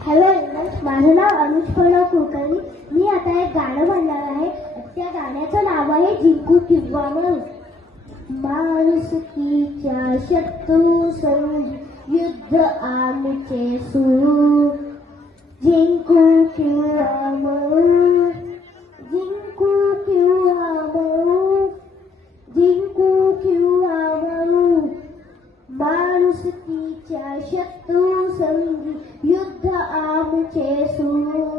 Hello माझं नाव अनुष्पर्णा कुलकर्णी. मी आता एक गाणं म्हणणार आहे. त्या गाण्याचं नाव आहे जिंकू किंवा मरू. माणुसकीच्या शत्रू संगी युद्ध आमचे सुरू. जिंकू किंवा मरू, जिंकू किंवा मरू, जिंकू किंवा मरू. माणुसकीच्या शत्रू संगी युद्ध आमचे सुरू.